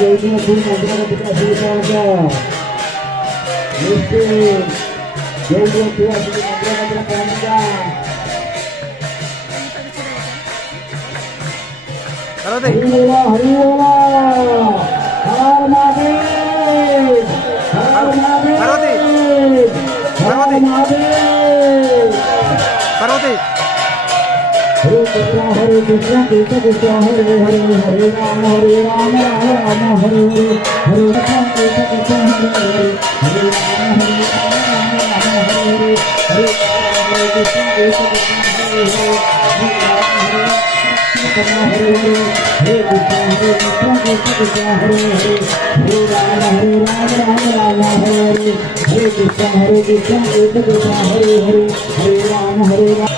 Parvati Hare Krishna Krishna Krishna Hare Hare Hare Ram Ram Ram Hare Hare Hare Krishna Krishna Krishna Hare Hare Hare Ram Hare Hare Krishna Krishna Krishna Hare Hare Hare Krishna Krishna Krishna Hare Hare Hare Ram Ram Hare Hare Hare Krishna Krishna Krishna Hare Hare Hare Ram Hare